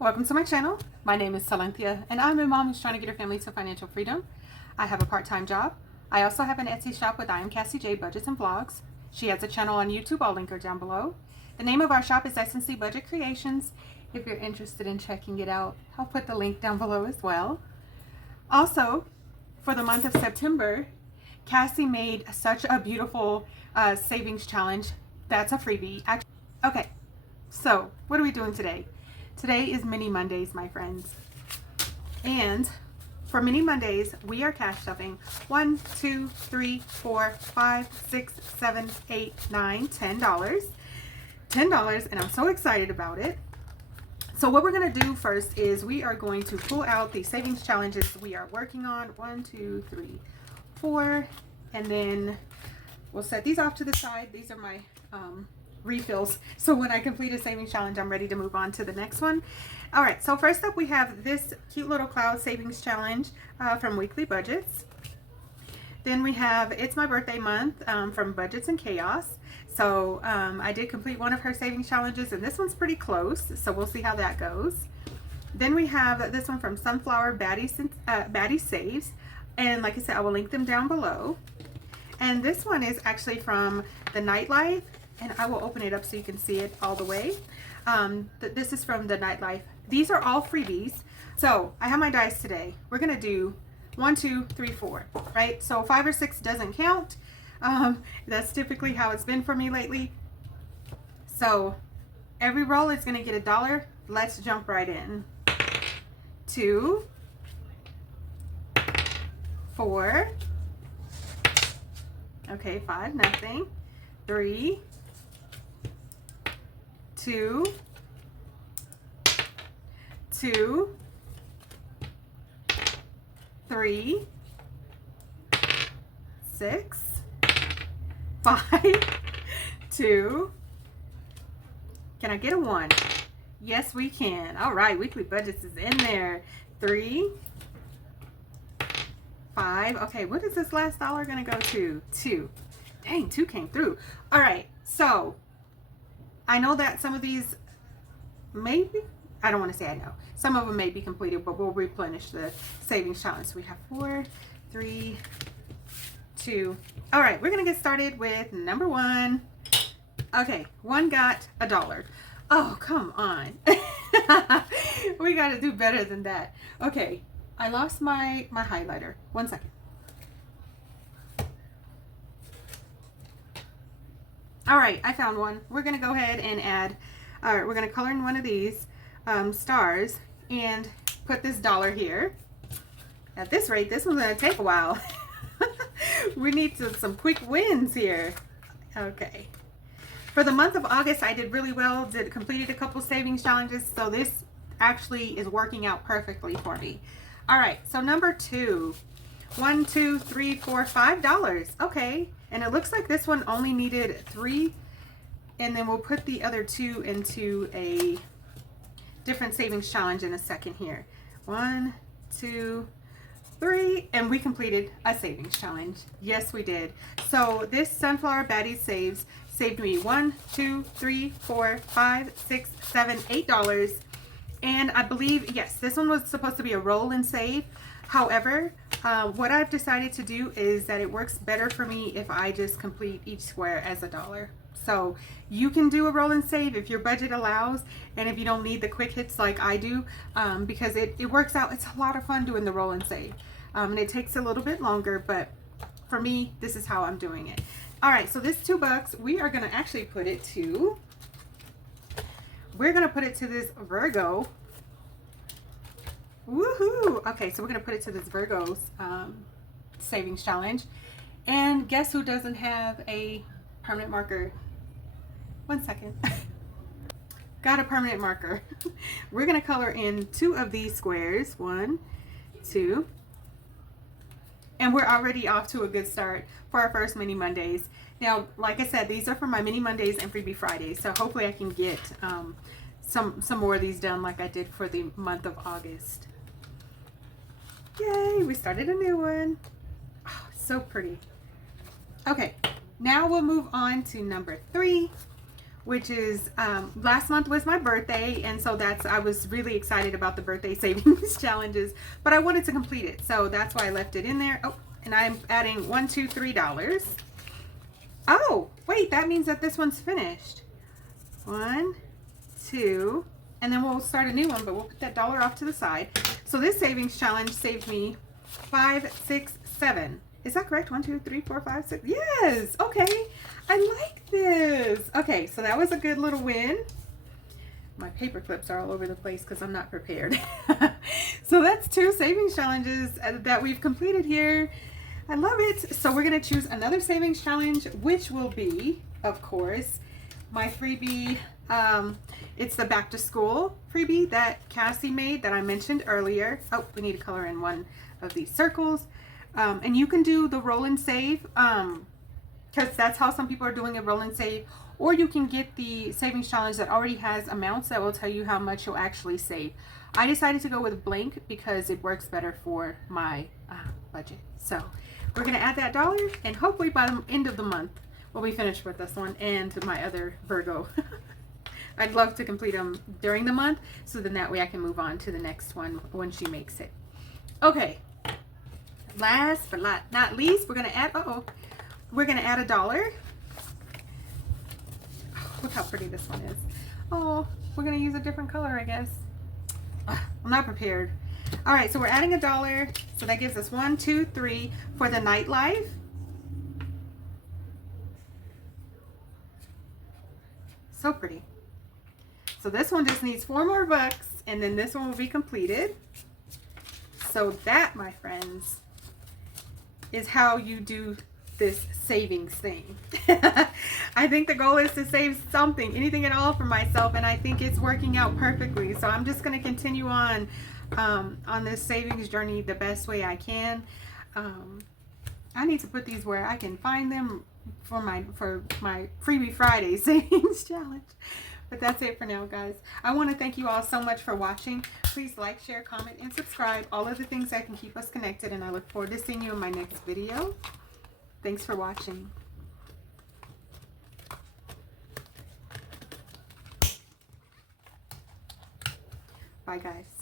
Welcome to my channel. My name is Silynthia and I'm a mom who's trying to get her family to financial freedom. I have a part-time job. I also have an Etsy shop with SilynthiaC Budgets and Vlogs. She has a channel on YouTube. I'll link her down below. The name of our shop is SilynthiaC Budget Creations. If you're interested in checking it out, I'll put the link down below as well. Also, for the month of September, Cassie made such a beautiful savings challenge. That's a freebie. Okay, so what are we doing today? Today is Mini Mondays, my friends. And for Mini Mondays, we are cash stuffing 1, 2, 3, 4, 5, 6, 7, 8, 9, $10. $10, and I'm so excited about it. So what we're going to do first is we are going to pull out the savings challenges we are working on. 1, 2, 3, 4, and then we'll set these off to the side. These are my refills, so when I complete a savings challenge, I'm ready to move on to the next one. All right, so first up we have this cute little cloud savings challenge from Weekly Budgets. Then we have It's My Birthday Month from Budgets and Chaos. So I did complete one of her savings challenges, and this one's pretty close, so we'll see how that goes. Then we have this one from Sunflower Baddie Saves, and like I said, I will link them down below. And this one is actually from the Nightlife, and I will open it up so you can see it all the way. This is from the Nightlife. These are all freebies. So I have my dice today. We're gonna do 1, 2, 3, 4, right? So 5 or 6 doesn't count. That's typically how it's been for me lately. So every roll is gonna get $1. Let's jump right in. 2, 4, okay, 5, nothing. 3, 2, 2, 3, 6, 5, 2. Can I get a 1? Yes, we can. All right, Weekly Budgets is in there. 3, 5. Okay, what is this last dollar gonna go to? 2. Dang, 2 came through. All right, so I know that some of these maybe, I don't want to say I know, some of them may be completed, but we'll replenish the savings challenge. So we have 4, 3, 2. All right, we're gonna get started with number 1. Okay, 1 got $1. Oh, come on. We gotta do better than that. Okay, I lost my highlighter. 1 second. All right, I found one. We're gonna go ahead and add, we're gonna color in one of these stars and put this $1 here. At this rate, this one's gonna take a while. We need some quick wins here. Okay. For the month of August, I did really well, completed a couple savings challenges, so this actually is working out perfectly for me. All right, so number 2. 1, 2, 3, 4, $5. Okay, and it looks like this one only needed 3, and then we'll put the other 2 into a different savings challenge in a second here. 1, 2, 3, and we completed a savings challenge. Yes, we did. So this Sunflower Baddie Saves saved me 1, 2, 3, 4, 5, 6, 7, $8. And I believe, yes, this one was supposed to be a roll and save. However, what I've decided to do is that it works better for me if I just complete each square as $1. So you can do a roll and save if your budget allows, and if you don't need the quick hits like I do, because it works out. It's a lot of fun doing the roll and save, and it takes a little bit longer, but for me, this is how I'm doing it. All right, so this $2, we are gonna actually put it to, we're gonna put it to this Virgo. Woohoo! Okay, so we're gonna put it to this Virgo's savings challenge. And guess who doesn't have a permanent marker? 1 second. Got a permanent marker. We're gonna color in 2 of these squares. 1, 2. And we're already off to a good start for our first Mini Mondays. Now, like I said, these are for my Mini Mondays and Freebie Fridays. So hopefully I can get some more of these done like I did for the month of August. Yay, we started a new one. Oh, so pretty. Okay, now we'll move on to number 3. which is last month was my birthday, and so I was really excited about the birthday savings challenges, but I wanted to complete it, so that's why I left it in there. Oh, and I'm adding $1, $2, $3. Oh, wait, that means that this one's finished. 1, 2, and then we'll start a new one, but we'll put that $1 off to the side. So this savings challenge saved me 5, 6, 7. Is that correct? 1, 2, 3, 4, 5, 6. Yes. Okay. I like this. Okay. So that was a good little win. My paper clips are all over the place because I'm not prepared. So that's 2 savings challenges that we've completed here. I love it. So we're going to choose another savings challenge, which will be, of course, my freebie. It's the back to school freebie that Cassie made that I mentioned earlier. Oh, we need to color in one of these circles. And you can do the roll and save, because that's how some people are doing a roll and save, or you can get the savings challenge that already has amounts that will tell you how much you'll actually save. I decided to go with blank because it works better for my budget. So we're going to add that $1, and hopefully by the end of the month we'll be finished with this one and my other Virgo. I'd love to complete them during the month, so then that way I can move on to the next one when she makes it. Okay. Last but not least, we're gonna add we're gonna add $1. Oh, look how pretty this one is. Oh, we're gonna use a different color, I guess. I'm not prepared. All right, so we're adding $1, so that gives us 1, 2, 3 for the nightlife. So pretty. So this one just needs 4 more bucks, and then this one will be completed. So that, my friends, is how you do this savings thing. I think the goal is to save something, anything at all for myself, and I think it's working out perfectly. So I'm just going to continue on this savings journey the best way I can. I need to put these where I can find them for my Freebie Friday savings challenge. But that's it for now, guys. I want to thank you all so much for watching. Please like, share, comment, and subscribe. All of the things that can keep us connected. And I look forward to seeing you in my next video. Thanks for watching. Bye, guys.